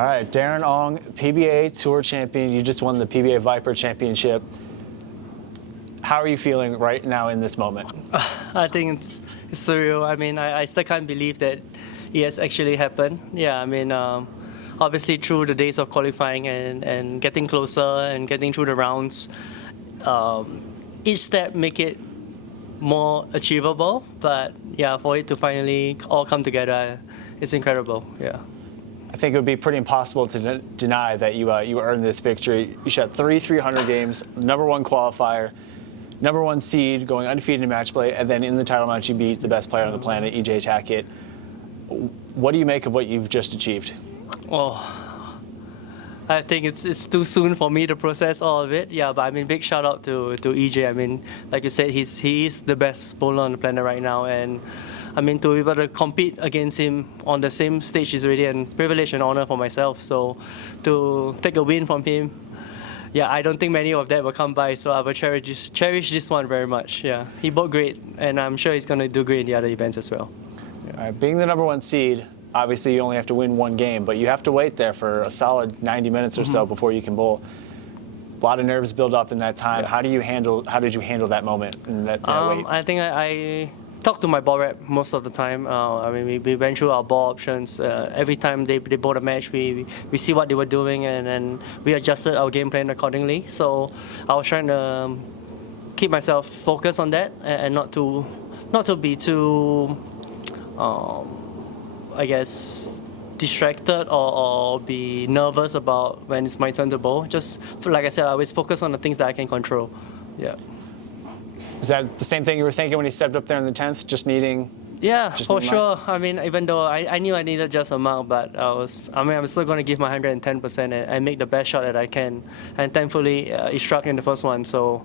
All right, Darren Ong, PBA Tour champion. You just won the PBA Viper championship. How are you feeling right now in this moment? I think it's surreal. I mean, I still can't believe that it has actually happened. Yeah, I mean, obviously through the days of qualifying and getting closer and getting through the rounds, each step make it more achievable. But yeah, for it to finally all come together, it's incredible. Yeah. I think it would be pretty impossible to deny that you earned this victory. You shot 300 games, #1 qualifier, #1 seed, going undefeated in match play, and then in the title match you beat the best player on the planet, EJ Tackett. What do you make of what you've just achieved? Well, I think it's too soon for me to process all of it. Yeah, but I mean, big shout out to EJ. I mean, like you said, he's the best bowler on the planet right now, and I mean, to be able to compete against him on the same stage is really a privilege and honor for myself. So to take a win from him, yeah, I don't think many of that will come by. So I will cherish this one very much. Yeah, he bowled great, and I'm sure he's going to do great in the other events as well. Being the #1 seed, obviously you only have to win one game, but you have to wait there for a solid 90 minutes or so before you can bowl. A lot of nerves build up in that time. Yeah. How did you handle that moment and that wait? I think I talked to my ball rep most of the time. I mean, we went through our ball options. Every time they bowled a match, we see what they were doing, and we adjusted our game plan accordingly. So I was trying to keep myself focused on that and not to be too, I guess, distracted or be nervous about when it's my turn to bowl. Just like I said, I always focus on the things that I can control. Yeah. Is that the same thing you were thinking when you stepped up there in the 10th, just needing? Yeah, for sure. I mean, even though I knew I needed just a mark, but I'm still going to give my 110% and make the best shot that I can. And thankfully, it struck in the first one, so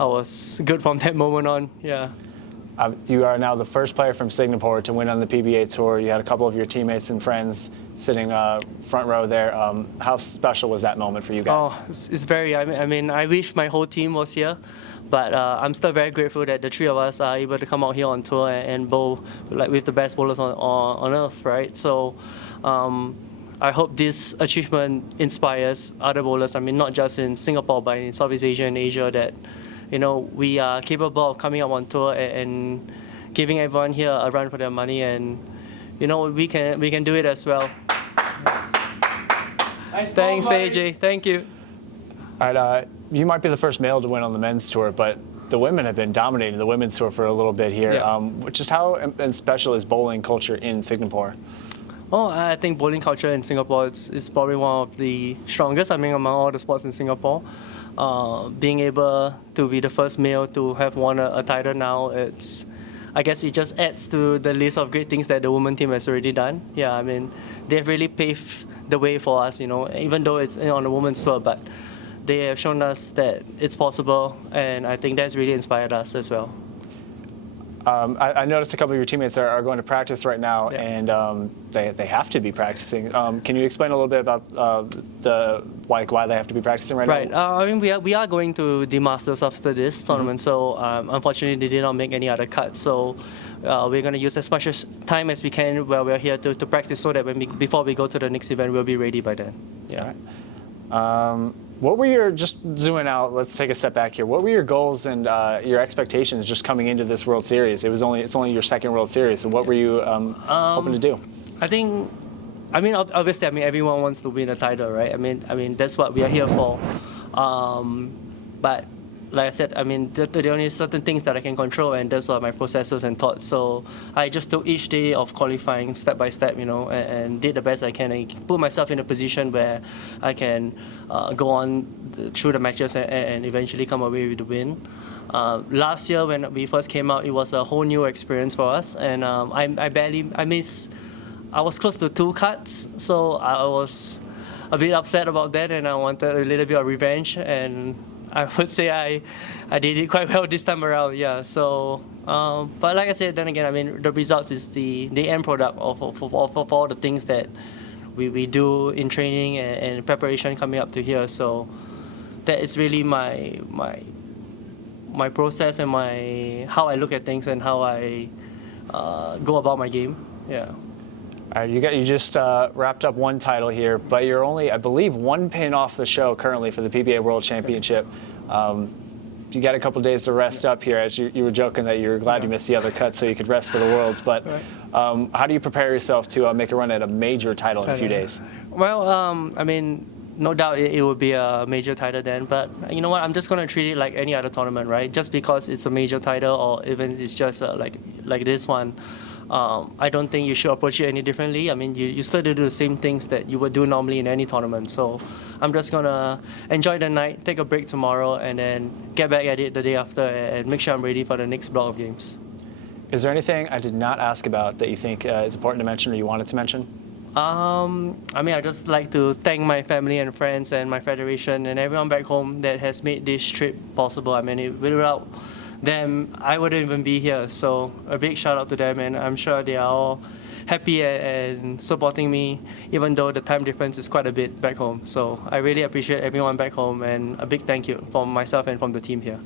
I was good from that moment on. Yeah. You are now the first player from Singapore to win on the PBA Tour. You had a couple of your teammates and friends sitting front row there. How special was that moment for you guys? Oh, it's very. I mean, I wish my whole team was here, but I'm still very grateful that the three of us are able to come out here on tour and bowl like with the best bowlers on earth, right? So I hope this achievement inspires other bowlers. I mean, not just in Singapore, but in Southeast Asia and Asia, that we are capable of coming up on tour and giving everyone here a run for their money, and we can do it as well. Nice. Thanks, AJ. Thank you. All right, you might be the first male to win on the men's tour, but the women have been dominating the women's tour for a little bit here. Yeah. Just how special is bowling culture in Singapore? Oh, I think bowling culture in Singapore is probably one of the strongest. I mean, among all the sports in Singapore. Being able to be the first male to have won a title now, I guess it just adds to the list of great things that the women team has already done. Yeah, I mean, they've really paved the way for us, even though it's on the women's tour, but they have shown us that it's possible, and I think that's really inspired us as well. I noticed a couple of your teammates are going to practice right now, yeah. And they have to be practicing. Can you explain a little bit about why they have to be practicing right now? Right. I mean, we are going to the Masters after this tournament, so unfortunately they did not make any other cuts. So we're going to use as much time as we can while we're here to practice, so that before we go to the next event, we'll be ready by then. Yeah. All right. What were just zooming out, let's take a step back here. What were your goals and your expectations just coming into this World Series? It's only your second World Series, so what were you hoping to do? Obviously, everyone wants to win a title, right? I mean, that's what we are here for. But like I said, there are only certain things that I can control, and those are my processes and thoughts. So I just took each day of qualifying step by step, and did the best I can, and put myself in a position where I can go on through the matches and eventually come away with the win. Last year when we first came out, it was a whole new experience for us, and I was close to 2 cuts, so I was a bit upset about that, and I wanted a little bit of revenge, and I would say I did it quite well this time around, yeah. So, but like I said, then again, the results is the end product of all the things that we do in training and preparation coming up to here. So that is really my process and how I look at things and how I go about my game, yeah. All right, you just wrapped up one title here, but you're only, I believe, one pin off the show currently for the PBA World Championship. You got a couple days to rest up here, as you were joking that you were glad you missed the other cut so you could rest for the Worlds. But how do you prepare yourself to make a run at a major title in a few days? Well, I mean, no doubt it would be a major title then, but you know what, I'm just going to treat it like any other tournament, right? Just because it's a major title or even it's just like this one, I don't think you should approach it any differently. I mean, you still do the same things that you would do normally in any tournament. So I'm just going to enjoy the night, take a break tomorrow, and then get back at it the day after and make sure I'm ready for the next block of games. Is there anything I did not ask about that you think is important to mention or you wanted to mention? I mean, I just like to thank my family and friends and my federation and everyone back home that has made this trip possible. I mean, without them, I wouldn't even be here. So a big shout out to them, and I'm sure they are all happy and supporting me, even though the time difference is quite a bit back home. So I really appreciate everyone back home, and a big thank you from myself and from the team here.